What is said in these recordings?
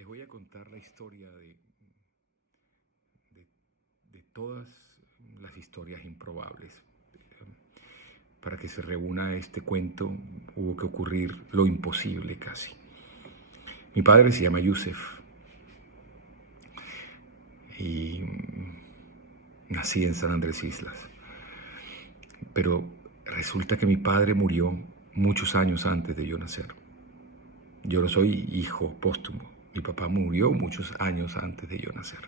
Les voy a contar la historia de, de todas las historias improbables. Para que se reúna este cuento hubo que ocurrir lo imposible casi. Mi padre se llama Yusef y nací en San Andrés Islas. Pero resulta que mi padre murió muchos años antes de yo nacer. Yo no soy hijo póstumo. Mi papá murió muchos años antes de yo nacer.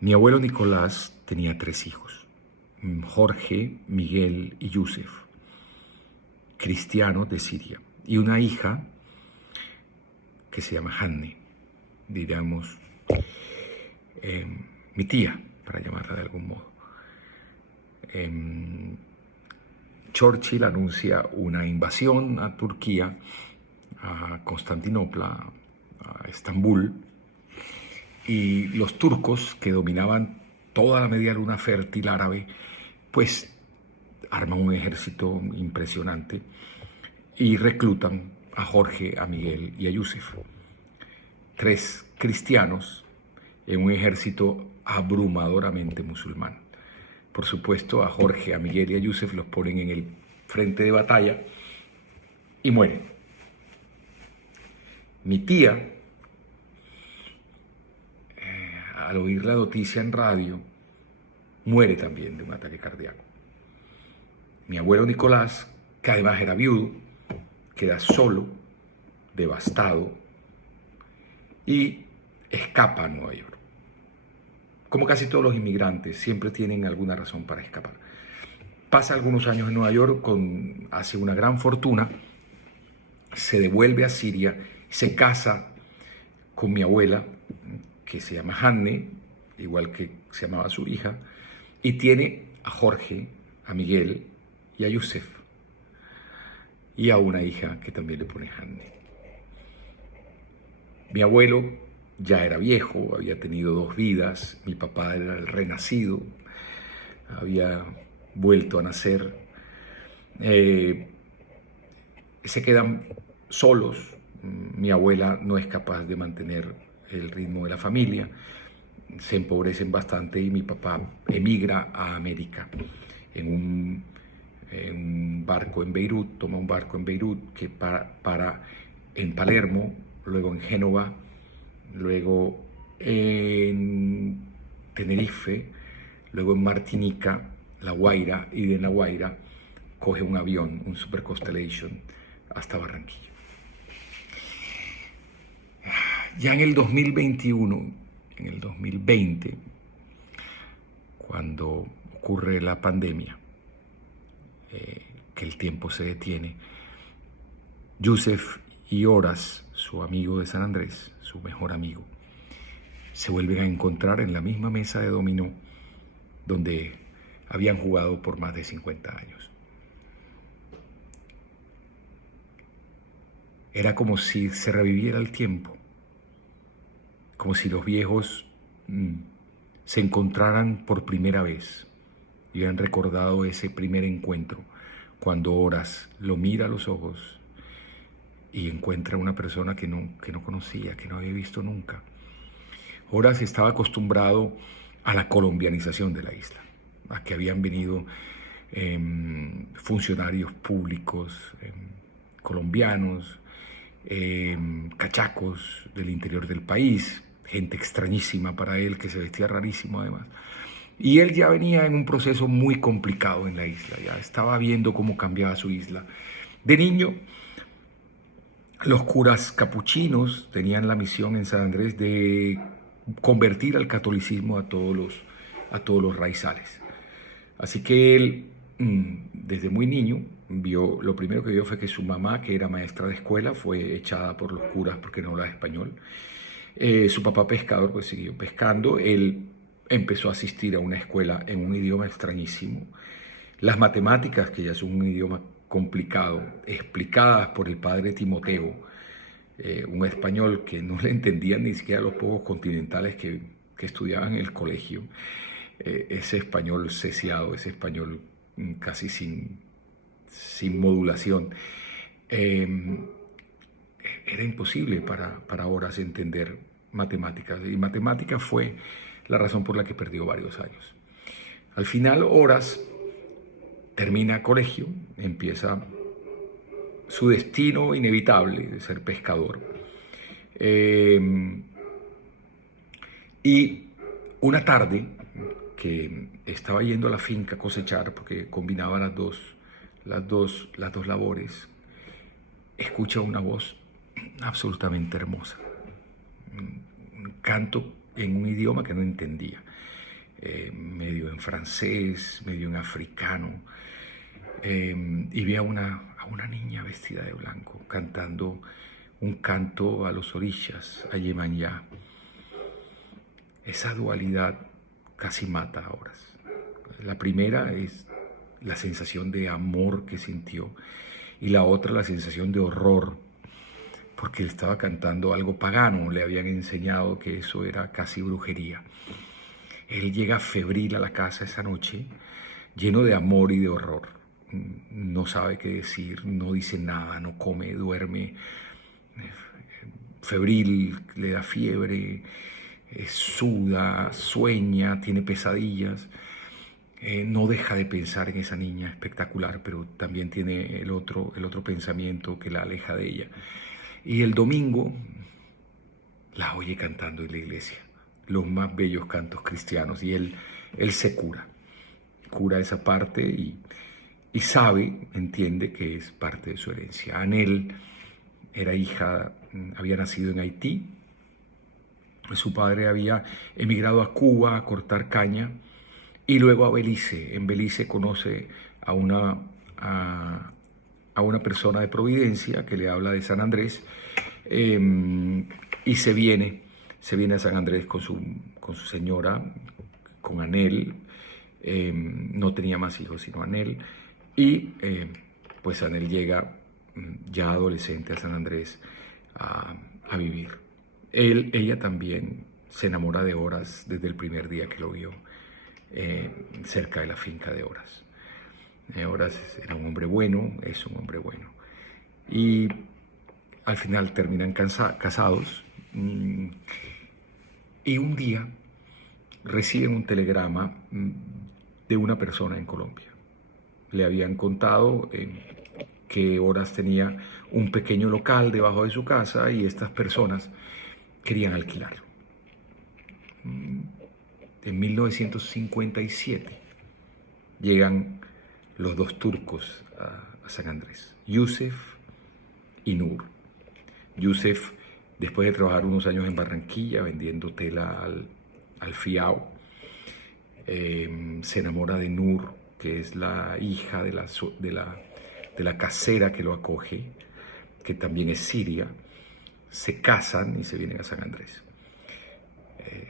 Mi abuelo Nicolás tenía 3 hijos, Jorge, Miguel y Yusef, cristianos de Siria, y una hija que se llama Hanne, diríamos mi tía, para llamarla de algún modo. Churchill anuncia una invasión a Turquía, a Constantinopla, a Estambul, y los turcos, que dominaban toda la media luna fértil árabe, pues arman un ejército impresionante y reclutan a Jorge, a Miguel y a Yusef, 3 cristianos en un ejército abrumadoramente musulmán. Por supuesto, a Jorge, a Miguel y a Yusef los ponen en el frente de batalla y mueren. Mi tía, al oír la noticia en radio, muere también de un ataque cardíaco. Mi abuelo Nicolás, que además era viudo, queda solo, devastado, y escapa a Nueva York. Como casi todos los inmigrantes, siempre tienen alguna razón para escapar. Pasa algunos años en Nueva York, hace una gran fortuna, se devuelve a Siria, se casa con mi abuela, que se llama Hanne, igual que se llamaba su hija, y tiene a Jorge, a Miguel y a Yusef, y a una hija que también le pone Hanne. Mi abuelo ya era viejo, había tenido 2 vidas, mi papá era el renacido, había vuelto a nacer. Se quedan solos, mi abuela no es capaz de mantener el ritmo de la familia, se empobrecen bastante y mi papá emigra a América en un barco en Beirut, toma un barco en Beirut que para en Palermo, luego en Génova, luego en Tenerife, luego en Martinica, La Guaira, y de La Guaira coge un avión, un Super Constellation, hasta Barranquilla. Ya en el 2021, en el 2020, cuando ocurre la pandemia, que el tiempo se detiene, Yusef y Horas, su amigo de San Andrés, su mejor amigo, se vuelven a encontrar en la misma mesa de dominó donde habían jugado por más de 50 años. Era como si se reviviera el tiempo, como si los viejos se encontraran por primera vez y hubieran recordado ese primer encuentro, cuando Horas lo mira a los ojos y encuentra una persona que no conocía, que no había visto nunca. Horas estaba acostumbrado a la colombianización de la isla, a que habían venido funcionarios públicos colombianos, cachacos del interior del país, gente extrañísima para él, que se vestía rarísimo además. Y él ya venía en un proceso muy complicado en la isla, ya estaba viendo cómo cambiaba su isla. De niño, los curas capuchinos tenían la misión en San Andrés de convertir al catolicismo a todos los raizales. Así que él, desde muy niño, lo primero que vio fue que su mamá, que era maestra de escuela, fue echada por los curas porque no hablaba español. Su papá pescador, pues siguió pescando. Él empezó a asistir a una escuela en un idioma extrañísimo. Las matemáticas, que ya son un idioma complicado, explicadas por el padre Timoteo, un español que no le entendían ni siquiera los pocos continentales que estudiaban en el colegio. Ese español ceciado, ese español casi sin modulación. era imposible para Horas entender matemáticas. Y matemáticas fue la razón por la que perdió varios años. Al final, Horas termina colegio, empieza su destino inevitable de ser pescador. Y una tarde que estaba yendo a la finca a cosechar, porque combinaba las dos labores, escucha una voz absolutamente hermosa, un canto en un idioma que no entendía, medio en francés, medio en africano, y ve a una niña vestida de blanco cantando un canto a los orillas, a Yemanyá. Esa dualidad casi mata a Horas. La primera es la sensación de amor que sintió y la otra la sensación de horror, porque él estaba cantando algo pagano, le habían enseñado que eso era casi brujería. Él llega febril a la casa esa noche, lleno de amor y de horror. No sabe qué decir, no dice nada, no come, duerme, febril, le da fiebre, suda, sueña, tiene pesadillas. No deja de pensar en esa niña espectacular, pero también tiene el otro pensamiento que la aleja de ella. Y el domingo la oye cantando en la iglesia, los más bellos cantos cristianos, y él se cura esa parte y sabe, entiende que es parte de su herencia. Anel era hija, había nacido en Haití, su padre había emigrado a Cuba a cortar caña y luego a Belice. En Belice conoce a una persona de Providencia que le habla de San Andrés, y se viene a San Andrés con su señora, con Anel. No tenía más hijos sino Anel, y pues Anel llega ya adolescente a San Andrés a vivir. Ella también se enamora de Horas desde el primer día que lo vio cerca de la finca de Horas. Horas era un hombre bueno, es un hombre bueno. Y al final terminan casados, y un día reciben un telegrama de una persona en Colombia. Le habían contado que Horas tenía un pequeño local debajo de su casa y estas personas querían alquilarlo. En 1957 llegan los dos turcos a San Andrés, Yusef y Nur. Yusef, después de trabajar unos años en Barranquilla vendiendo tela al fiao, se enamora de Nur, que es la hija de la casera que lo acoge, que también es siria. Se casan y se vienen a San Andrés.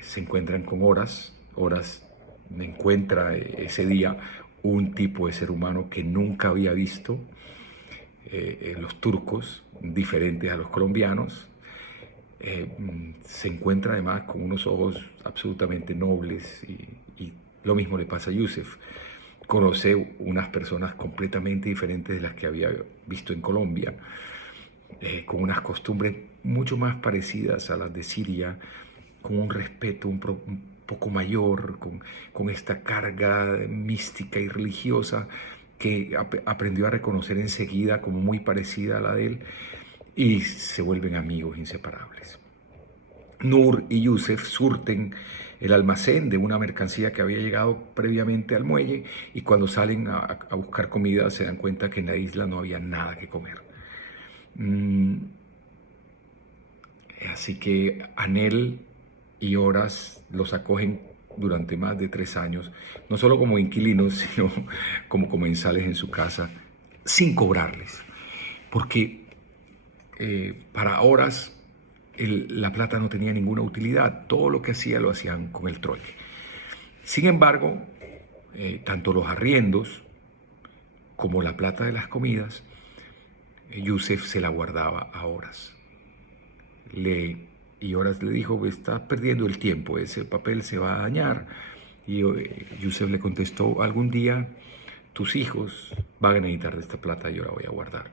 Se encuentran con Horas. Horas encuentra ese día un tipo de ser humano que nunca había visto. Los turcos, diferentes a los colombianos. Se encuentra además con unos ojos absolutamente nobles, y lo mismo le pasa a Yusef. Conoce unas personas completamente diferentes de las que había visto en Colombia, con unas costumbres mucho más parecidas a las de Siria, con un respeto un poco mayor, con esta carga mística y religiosa que aprendió a reconocer enseguida como muy parecida a la de él, y se vuelven amigos inseparables. Nur y Yusef surten el almacén de una mercancía que había llegado previamente al muelle, y cuando salen a buscar comida se dan cuenta que en la isla no había nada que comer. Así que Anel y Horas los acogen durante más de 3 años, no solo como inquilinos, sino como comensales en su casa, sin cobrarles. Porque para Horas la plata no tenía ninguna utilidad, todo lo que hacía lo hacían con el trueque. Sin embargo, tanto los arriendos como la plata de las comidas, Yusef se la guardaba a Horas. Y Horas le dijo: estás perdiendo el tiempo, ese papel se va a dañar. Y Yusef le contestó: algún día tus hijos van a necesitar de esta plata, yo la voy a guardar.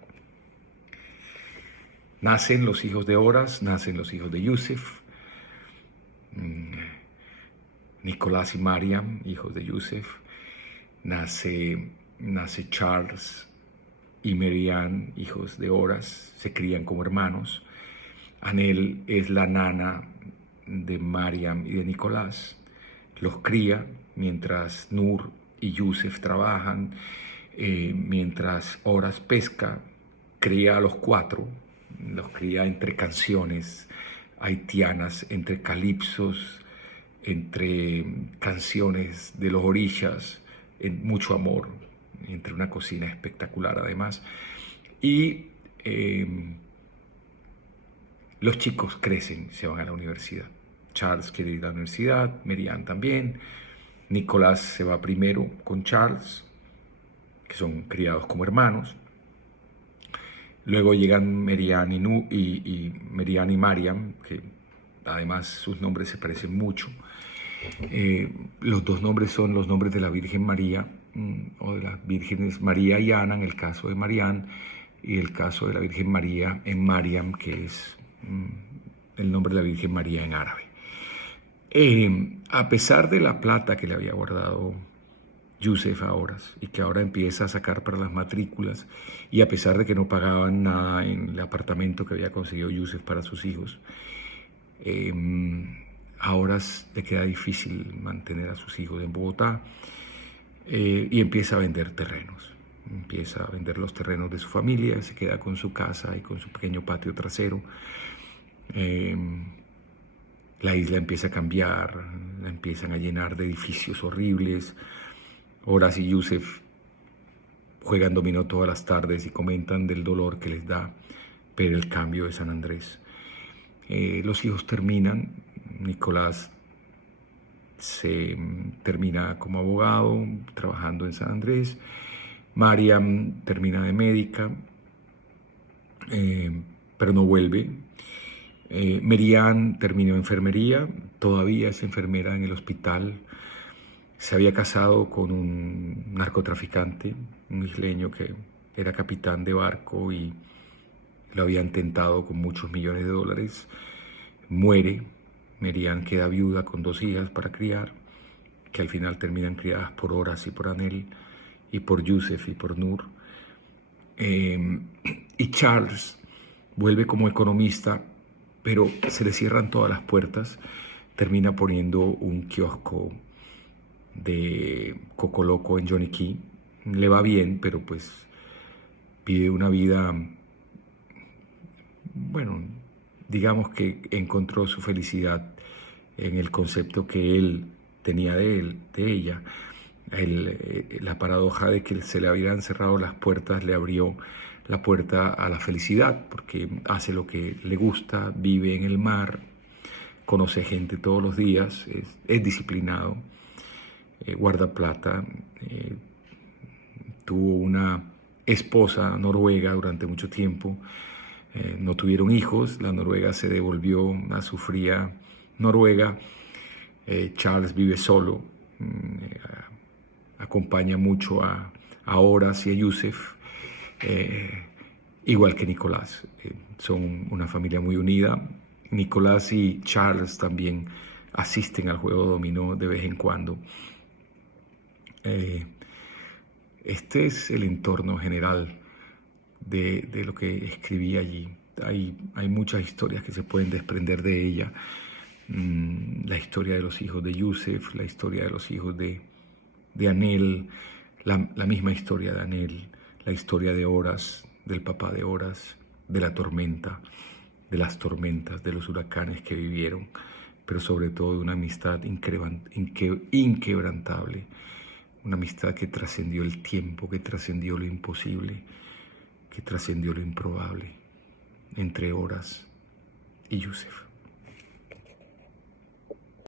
Nacen los hijos de Horas, nacen los hijos de Yusef, Nicolás y Mariam, hijos de Yusef. Nace Charles y Marianne, hijos de Horas, se crían como hermanos. Anel es la nana de Mariam y de Nicolás. Los cría mientras Nur y Yusef trabajan, mientras Horas pesca, cría a los cuatro, los cría entre canciones haitianas, entre calipsos, entre canciones de los orishas, en mucho amor, entre una cocina espectacular además. Y los chicos crecen, se van a la universidad. Charles quiere ir a la universidad, Marianne también. Nicolás se va primero con Charles, que son criados como hermanos. Luego llegan Marianne y Mariam, que además sus nombres se parecen mucho. Los dos nombres son los nombres de la Virgen María, o de las vírgenes María y Ana en el caso de Marianne, y el caso de la Virgen María en Mariam, que es el nombre de la Virgen María en árabe. A pesar de la plata que le había guardado Yusef a Horas y que ahora empieza a sacar para las matrículas, y a pesar de que no pagaban nada en el apartamento que había conseguido Yusef para sus hijos, a Horas le queda difícil mantener a sus hijos en Bogotá, y empieza a vender terrenos. Empieza a vender los terrenos de su familia, se queda con su casa y con su pequeño patio trasero. La isla empieza a cambiar, la empiezan a llenar de edificios horribles. Horas y Yusef juegan dominó todas las tardes y comentan del dolor que les da ver el cambio de San Andrés. Los hijos terminan. Nicolás se termina como abogado, trabajando en San Andrés. Mariam termina de médica, pero no vuelve. Marianne terminó enfermería, todavía es enfermera en el hospital. Se había casado con un narcotraficante, un isleño que era capitán de barco y lo habían tentado con muchos millones de dólares. Muere. Marianne queda viuda con 2 hijas para criar, que al final terminan criadas por Horas y por Anel, y por Yusef y por Nur. Y Charles vuelve como economista, pero se le cierran todas las puertas. Termina poniendo un kiosco de Coco Loco en Johnny Key. Le va bien, pero pues vive una vida, bueno, digamos que encontró su felicidad en el concepto que él tenía de ella. La paradoja de que se le habían cerrado las puertas le abrió la puerta a la felicidad, porque hace lo que le gusta, vive en el mar, conoce gente todos los días, es disciplinado, guarda plata, tuvo una esposa noruega durante mucho tiempo, no tuvieron hijos, la Noruega se devolvió a su fría Noruega. Charles vive solo, acompaña mucho a Horas y a Yusef, igual que Nicolás. Son una familia muy unida. Nicolás y Charles también asisten al juego de dominó de vez en cuando. Este es el entorno general de lo que escribí allí. Hay muchas historias que se pueden desprender de ella. La historia de los hijos de Yusef, la historia de los hijos de Anel, la misma historia de Anel, la historia de Horas, del papá de Horas, de la tormenta, de las tormentas, de los huracanes que vivieron, pero sobre todo de una amistad inquebrantable, una amistad que trascendió el tiempo, que trascendió lo imposible, que trascendió lo improbable, entre Horas y Yusef.